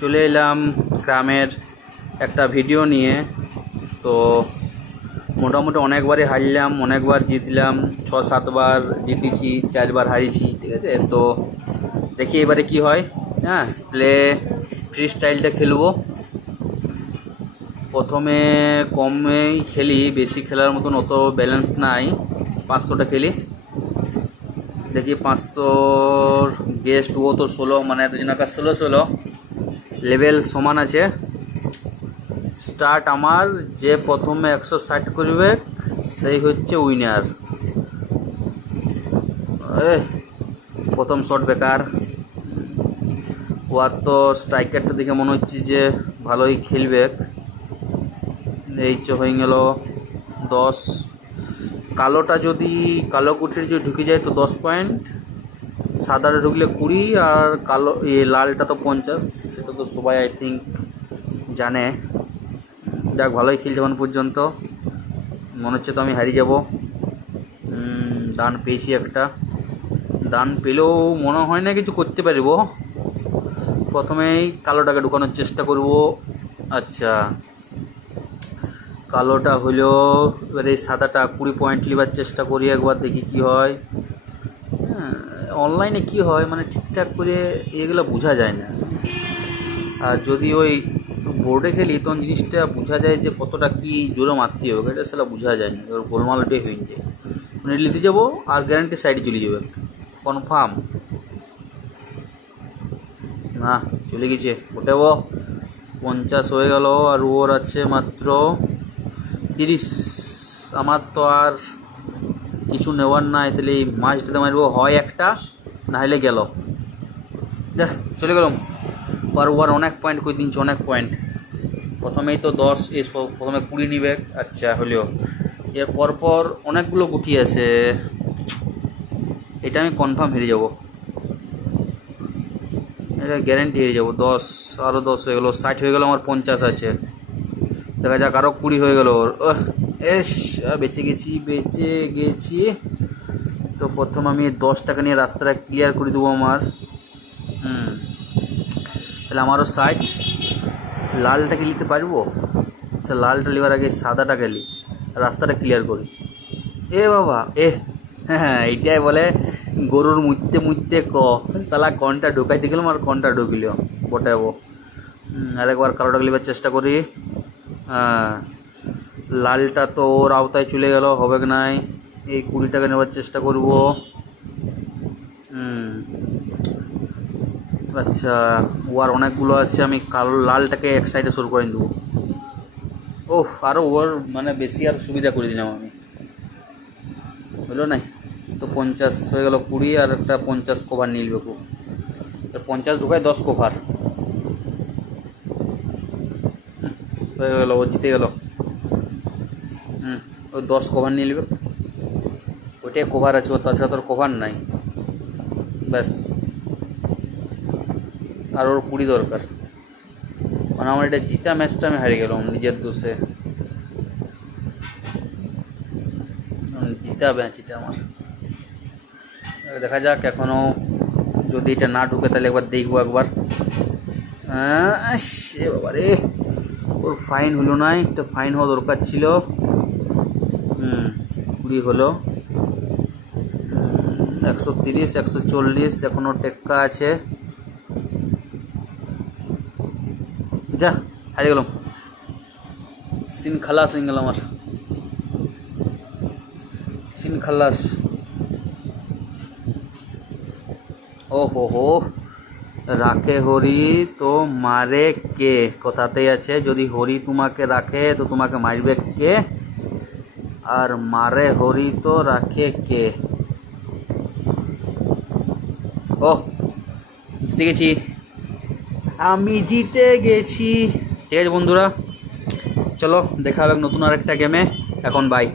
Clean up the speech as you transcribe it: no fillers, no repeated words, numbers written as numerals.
চলে এলাম গ্রামের একটা ভিডিও নিয়ে। তো মোটামুটি অনেকবারই হারলাম, অনেকবার জিতলাম, 6-7 বার জিতেছি, 4 বার হারিয়েছি, ঠিক আছে। তো দেখি এবারে কি হয়। হ্যাঁ, প্লে ফ্রি স্টাইলটা খেলবো। প্রথমে কমেই খেলি, বেশি খেলার মতন অত ব্যালেন্স নাই, 500টা খেলি। দেখি 500 গেস্ট ও তো 16, মানে দুজনকা 16 লেভেল সমান আছে। স্টার্ট আমার যে প্রথমে 160 করবে সেই হচ্ছে উইনার। প্রথম শট বেকার। ওয়ার তো স্ট্রাইকারটা দেখে মনে হচ্ছে যে ভালোই খেলবে। এই হয়ে গেল 10। কালোটা যদি কালো কুঠির যদি ঢুকে যায় তো 10 পয়েন্ট, সাদাটা ঢুকলে 20, আর কালো লালটা তো 50। সেটা তো সবাই আই থিঙ্ক জানে। যাক, ভালোই খেলছে এখন পর্যন্ত। মনে হচ্ছে তো আমি হারিয়ে যাব। ডান পেয়েছি একটা। ডান পেলেও মনে হয় না কিছু করতে পারবো। প্রথমেই কালোটাকে ঢুকানোর চেষ্টা করব। আচ্ছা, কালোটা হলো। এবার এই সাদাটা 20 পয়েন্ট নেবার চেষ্টা করি, একবার দেখি কি হয়। অনলাইনে কি হয় মানে ঠিকঠাক করে এগুলো বোঝা যায় না। আর যদি ওই বোর্ডে খেলি তখন জিনিসটা বোঝা যায় যে কতটা কি জোরে মারতে হবে, এটা সেটা বোঝা যায় না। এবার গোলমাল ওটাই হয়ে যায়, মানে নিতে যাবো আর গ্যারান্টি সাইডে চলে যাবে কনফার্ম। না, চলে গেছে ওটাও। 50 হয়ে গেল, আর ওর আছে মাত্র 30। আমার তো আর কিছু নেওয়ার নাই, তাহলে এই মাছটাতে মারবো, হয় একটা না হলে গেল। দেখ, চলে গেলাম। ওর অনেক পয়েন্ট করে দিনছে, অনেক পয়েন্ট। প্রথমেই তো 10, প্রথমে 20 নিবে। আচ্ছা, হলেও এর পরপর অনেকগুলো গুটি আছে, এটা আমি কনফার্ম হেরে যাব, এটা গ্যারেন্টি হেরে যাব। 10, আরও 10 হয়ে গেলো, 60 হয়ে গেলো, আমার 50 আছে। দেখা যাক, আরও 20 হয়ে গেল ওর। এস, বেঁচে গেছি। তো প্রথম আমি 10 টাকা নিয়ে রাস্তাটা ক্লিয়ার করে দেবো আমার। তাহলে আমারও 60। লালটাকে নিতে পারবো? আচ্ছা, লালটা নেওয়ার আগে সাদাটাকে নিই, রাস্তাটা ক্লিয়ার করি। এ বাবা, হ্যাঁ, এইটাই বলে গরুর মুইতে তালা কনটা ঢুকাইতে গেলাম আর কনটা ঢুকিল বটাবো। আরেকবার কালোটাকে নেবার চেষ্টা করি। হ্যাঁ, লালটা তো ওর আওতায় চলে গেল, হবে নাই। এই 20 টাকা নেবার চেষ্টা করব। আচ্ছা, ওর অনেকগুলো আছে, আমি লালটাকে এক সাইডে শুরু করে দেবো। ওহ, আরও ওর মানে বেশি আর সুবিধা করে দিলাম আমি, হলো নাই তো। 50 হয়ে গেল, 20 আর একটা 50 কভার নিয়ে নেবে। 50 ঢুকায় 10 কভার হয়ে গেল, ও জিতে গেল। ওই 10 কভার নিয়ে নেবে, ওইটাই কভার আছে, ওর তাছাড়া তোর কভার নাই। ব্যাস, আর ওর 20 দরকার, মানে আমার এটা জিতা ম্যাচটা আমি হারিয়ে গেলাম নিজের দোষে। জিতা ম্যাচ এটা আমার। দেখা যাক, এখনও যদি এটা না ঢুকে তাহলে একবার দেখবো একবার। বাবা রে, ওর ফাইন হলো না, একটা ফাইন হওয়া দরকার ছিল। 20 হলো। 130, 140, এখনও টেক্কা আছে। যা, হারিয়ে গেলাম, সিন খালাস হয়ে গেল আমার, সিন খালাস। ও হো, রাখে হরি তো মারে কে, কথাতেই আছে, যদি হরি তোমাকে রাখে তো তোমাকে মারবে কে, আর মারে হরি তো রাখে কে। ও, জিতে গেছি, আমি জিতে গেছি। ঠিক আছে বন্ধুরা, চলো দেখা হবে নতুন আরেকটা গেমে। এখন বাই।